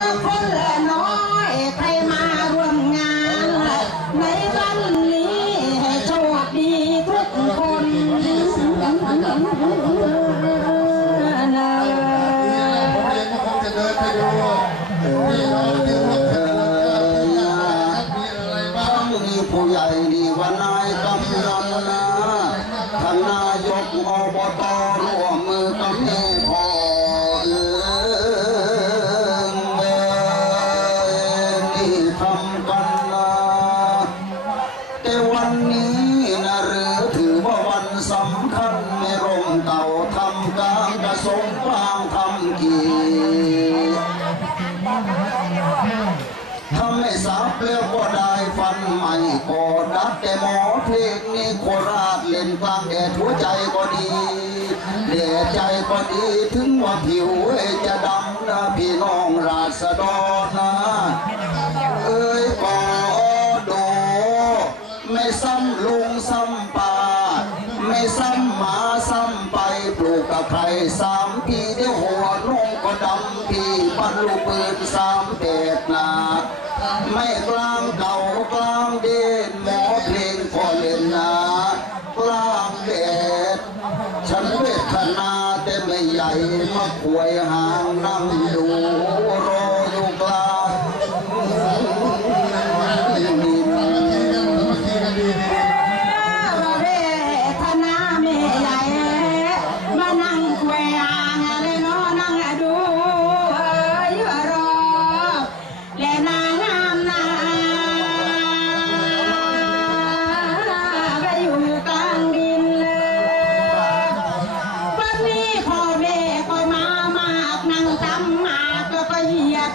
我런데이~ แต่หมอเพลงนี้โคราชเล่นฟังแดดหัวใจก็ดีแดดใจก็ดีถึงว่าผิวจะดำนะพี่น้องราษฎรนะเอ้ยปอโดไม่ซ้ำลุงซ้ำป่าไม่ซ้ำหมาซ้ำไปปลูกกับใครสามปีเดี๋ยวหัวลงก็ดำพี่บรรลุปืนสามแดดนาไม่กล้า 我呀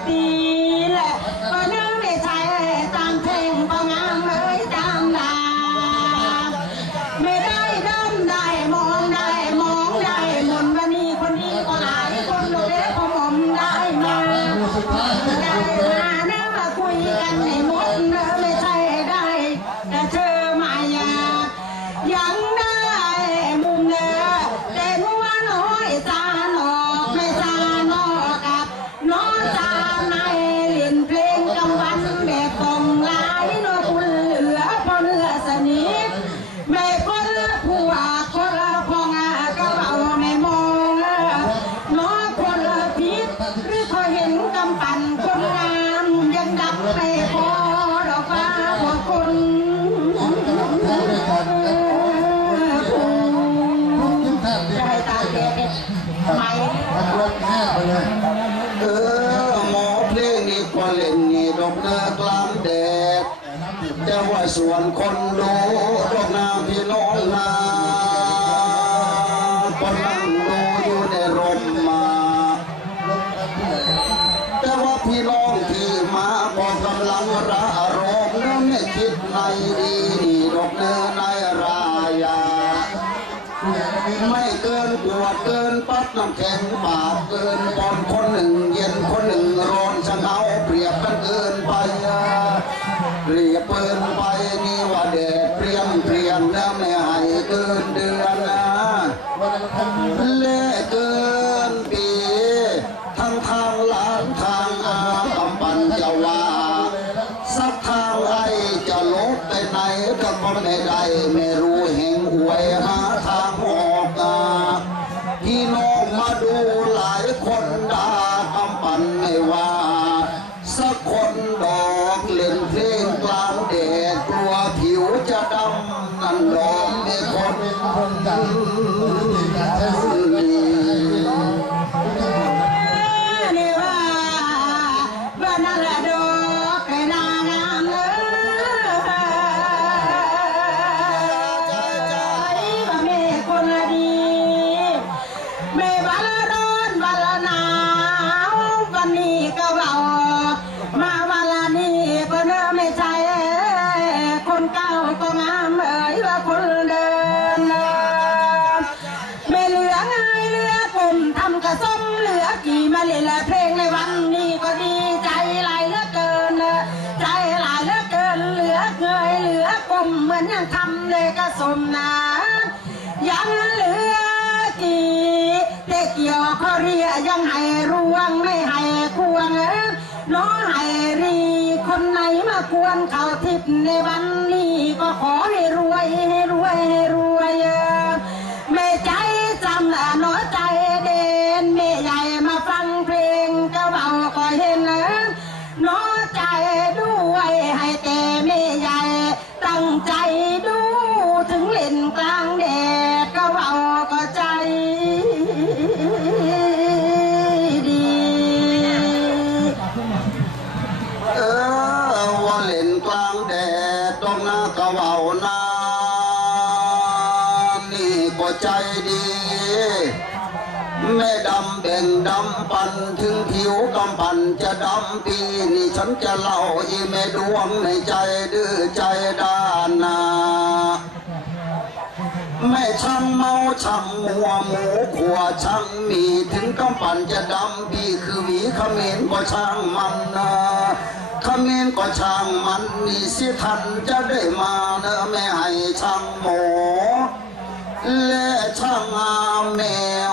你。 แต่ว่าส่วนคนรู้ดกนาพี่น้องนาคนนั่งดูอยู่ในร่มมา แต่ว่าพี่น้องที่มาก็กำลังระรองนั้ไม่คิดในดีดีดอกเนื้อในรายา ไม่เกินปวดเกินปัดน้ำแข็งปากเกินตอนคนหนึ่งเย็นคนหนึ่งร้อนฉันเอาเปรียบกันเกินไป หลีปืนไปนี่ว่าเด็ดเปรียมเปรียมนล้ไม่ให้เกินเดือนนะเล่เกินปีทั้งทางหลานทางอาคำปัญจะว่าสักทางไรจะลบไปไหนก็ไม่ได้ไม่รู้เห่งหวยหาทาง pronta. ันเหลือกี่แต่เกี่ยวเขาเรียยังให้ร่วงไม่ให้ควงน้องให้รีคนไหนมาควรเขาทิพในวันนี้ก็ขอ แม่ดำแบ่งดำปันถึงผิวกำปันจะดำปีนี่ฉันจะเล่าอีแม่ดวงในใจดื้อใจด้านนาแม่ช่างเมาช่างมัวหมูขวช่างมีถึงกำปั่นจะดำปีคือหวีขมรก็ช่างมันนะขมรก็ช่างมันนี่สิทันจะได้มาเนอะแม่ให้ช่างหมูและช่างงามแมว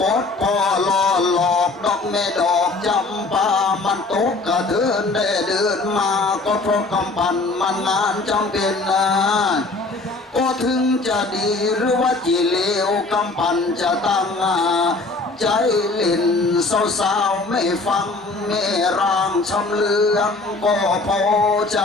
ปดพอลอหลอกดอกแม่ดอกจำปามันตกกระเทือนได้เดินมาก็เพราะกำปั่นมันงานจำเป็นนะก็ถึงจะดีหรือว่าจีเลวกำปั่นจะตั้งใจเล่นสาวๆไม่ฟังแม่ร่างชำเลืองก็พอใจ